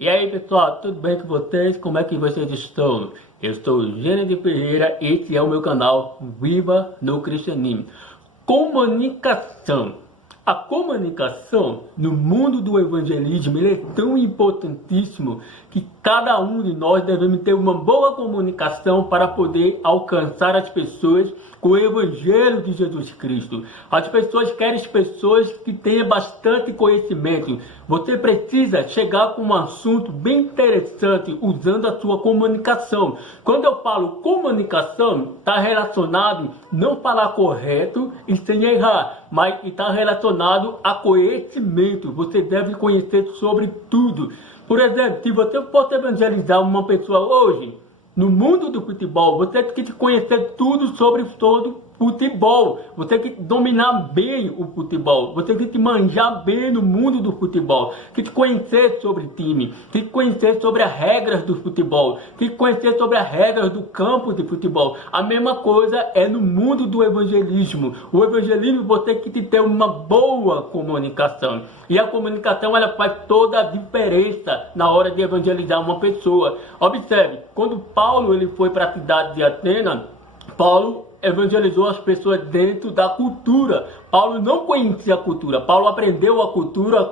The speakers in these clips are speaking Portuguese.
E aí pessoal, tudo bem com vocês? Como é que vocês estão? Eu sou Gênio de Ferreira e esse é o meu canal Viva no Cristianismo. Comunicação. A comunicação no mundo do evangelismo ele é tão importantíssimo que cada um de nós devemos ter uma boa comunicação para poder alcançar as pessoas com o evangelho de Jesus Cristo. As pessoas querem pessoas que tenham bastante conhecimento. Você precisa chegar com um assunto bem interessante usando a sua comunicação. Quando eu falo comunicação, está relacionado não falar correto e sem errar, mas está relacionado a conhecimento. Você deve conhecer sobre tudo. Por exemplo, se você fosse evangelizar uma pessoa hoje, no mundo do futebol, você tem que conhecer tudo sobre todo futebol. Você tem que dominar bem o futebol. Você tem que manjar bem no mundo do futebol. Tem que conhecer sobre time. Tem que conhecer sobre as regras do futebol. Tem que conhecer sobre as regras do campo de futebol. A mesma coisa é no mundo do evangelismo. O evangelismo você tem que ter uma boa comunicação. E a comunicação ela faz toda a diferença na hora de evangelizar uma pessoa. Observe, quando Paulo ele foi para a cidade de Atenas, Paulo evangelizou as pessoas dentro da cultura. Paulo não conhecia a cultura. Paulo aprendeu a cultura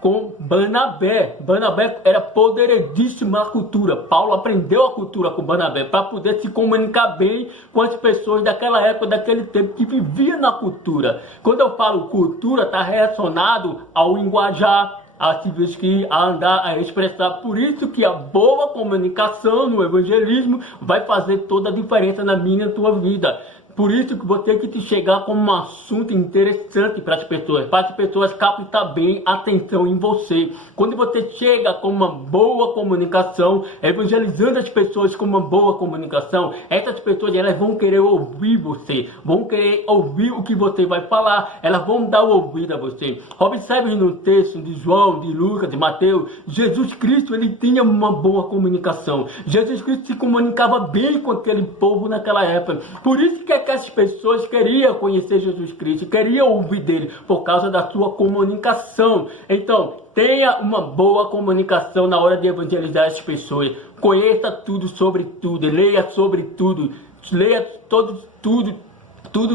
com Barnabé. Barnabé era poderosíssima a cultura. Paulo aprendeu a cultura com Barnabé para poder se comunicar bem com as pessoas daquela época, daquele tempo que vivia na cultura. Quando eu falo cultura, está relacionado ao linguajar, a se vestir, a andar, a expressar. Por isso que a boa comunicação no evangelismo vai fazer toda a diferença na minha e na tua vida. Por isso que você tem que chegar com um assunto interessante para as pessoas captar bem a atenção em você. Quando você chega com uma boa comunicação, evangelizando as pessoas com uma boa comunicação, essas pessoas elas vão querer ouvir você, vão querer ouvir o que você vai falar, elas vão dar o ouvido a você. Observe no texto de João, de Lucas, de Mateus, Jesus Cristo ele tinha uma boa comunicação. Jesus Cristo se comunicava bem com aquele povo naquela época. Por isso que as pessoas queriam conhecer Jesus Cristo, queriam ouvir dele, por causa da sua comunicação. Então, tenha uma boa comunicação na hora de evangelizar as pessoas. Conheça tudo sobre tudo, leia sobre tudo, leia tudo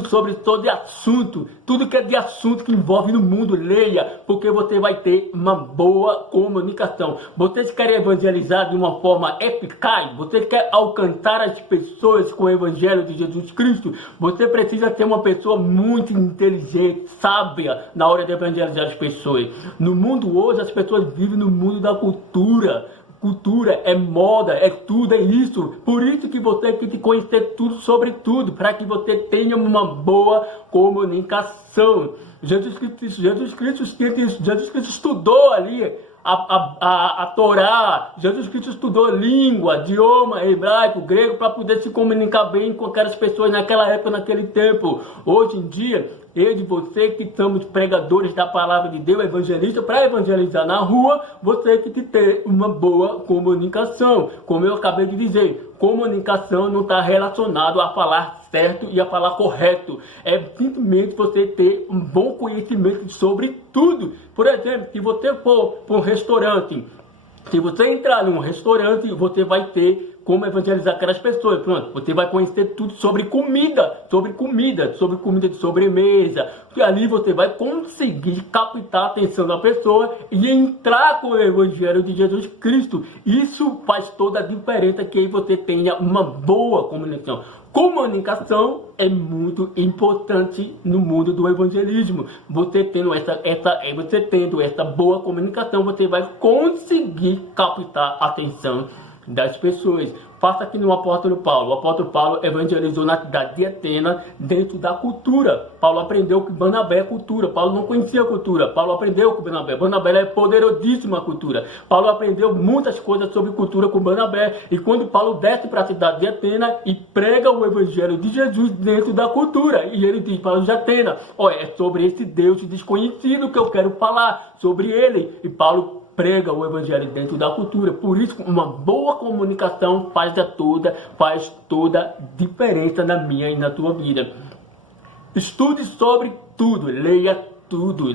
sobre todo assunto, tudo que é de assunto que envolve no mundo, leia, porque você vai ter uma boa comunicação. Vocês querem evangelizar de uma forma eficaz? Você quer alcançar as pessoas com o evangelho de Jesus Cristo? Você precisa ser uma pessoa muito inteligente, sábia, na hora de evangelizar as pessoas. No mundo hoje, as pessoas vivem no mundo da cultura. Cultura é moda, é tudo, é isso. Por isso que você tem que conhecer tudo sobre tudo, para que você tenha uma boa comunicação. Jesus Cristo estudou ali a Torá. Jesus Cristo estudou língua, idioma, hebraico, grego, para poder se comunicar bem com aquelas pessoas naquela época, naquele tempo. Hoje em dia, eu e você que somos pregadores da palavra de Deus, evangelista, para evangelizar na rua, você tem que ter uma boa comunicação. Como eu acabei de dizer, comunicação não está relacionado a falar certo e a falar correto. É simplesmente você ter um bom conhecimento sobre tudo. Por exemplo, se você for para um restaurante, se você entrar num restaurante, você vai ter como evangelizar aquelas pessoas. Pronto, você vai conhecer tudo sobre comida de sobremesa. E ali você vai conseguir captar a atenção da pessoa e entrar com o evangelho de Jesus Cristo. Isso faz toda a diferença que você tenha uma boa comunicação. Comunicação é muito importante no mundo do evangelismo. Você tendo essa boa comunicação, você vai conseguir captar a atenção das pessoas. Faça aqui no apóstolo Paulo. O apóstolo Paulo evangelizou na cidade de Atenas dentro da cultura. Paulo aprendeu que Barnabé é cultura. Paulo não conhecia a cultura. Paulo aprendeu com Barnabé. Barnabé é poderosíssima a cultura. Paulo aprendeu muitas coisas sobre cultura com Barnabé. E quando Paulo desce para a cidade de Atenas e prega o evangelho de Jesus dentro da cultura. E ele diz para os de Atenas, é sobre esse Deus desconhecido que eu quero falar. Sobre ele. E Paulo prega o evangelho dentro da cultura. Por isso, uma boa comunicação faz toda diferença na minha e na tua vida. Estude sobre tudo, leia tudo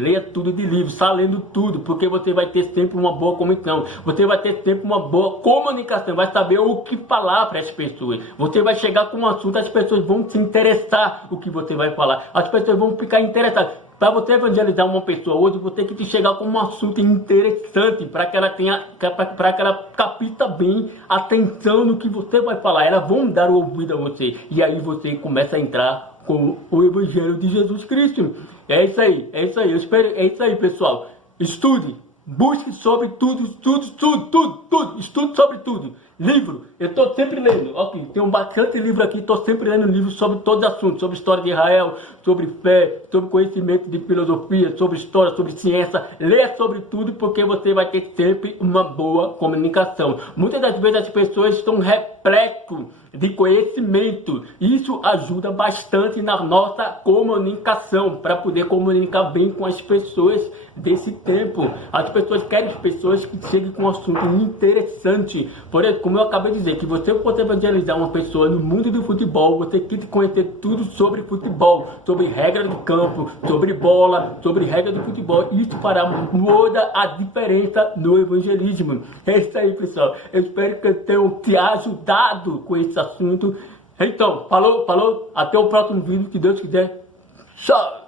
de livro, está lendo tudo, porque você vai ter sempre uma boa comunicação, você vai ter sempre uma boa comunicação, vai saber o que falar para as pessoas, você vai chegar com um assunto, as pessoas vão se interessar o que você vai falar, as pessoas vão ficar interessadas. Para você evangelizar uma pessoa hoje, você tem que chegar com um assunto interessante, para que ela tenha, para que ela capta bem atenção no que você vai falar. Elas vão dar o ouvido a você, e aí você começa a entrar com o Evangelho de Jesus Cristo. É isso aí, eu espero, é isso aí, pessoal. Estude, busque sobre tudo, estude sobre tudo. Livro, eu estou sempre lendo, ok, tem bastante livro aqui, estou sempre lendo livros sobre todos os assuntos, sobre história de Israel, sobre fé, sobre conhecimento de filosofia, sobre história, sobre ciência. Leia sobre tudo, porque você vai ter sempre uma boa comunicação. Muitas das vezes as pessoas estão repletas de conhecimento. Isso ajuda bastante na nossa comunicação, para poder comunicar bem com as pessoas desse tempo. As pessoas querem pessoas que cheguem com um assunto interessante. Por exemplo, como eu acabei de dizer, que você pode evangelizar uma pessoa no mundo do futebol, você tem que conhecer tudo sobre futebol, sobre regra do campo, sobre bola, sobre regra do futebol. Isso fará toda a diferença no evangelismo. É isso aí, pessoal. Eu espero que eu tenha te ajudado com esse assunto. Então, falou, até o próximo vídeo, se Deus quiser. Tchau!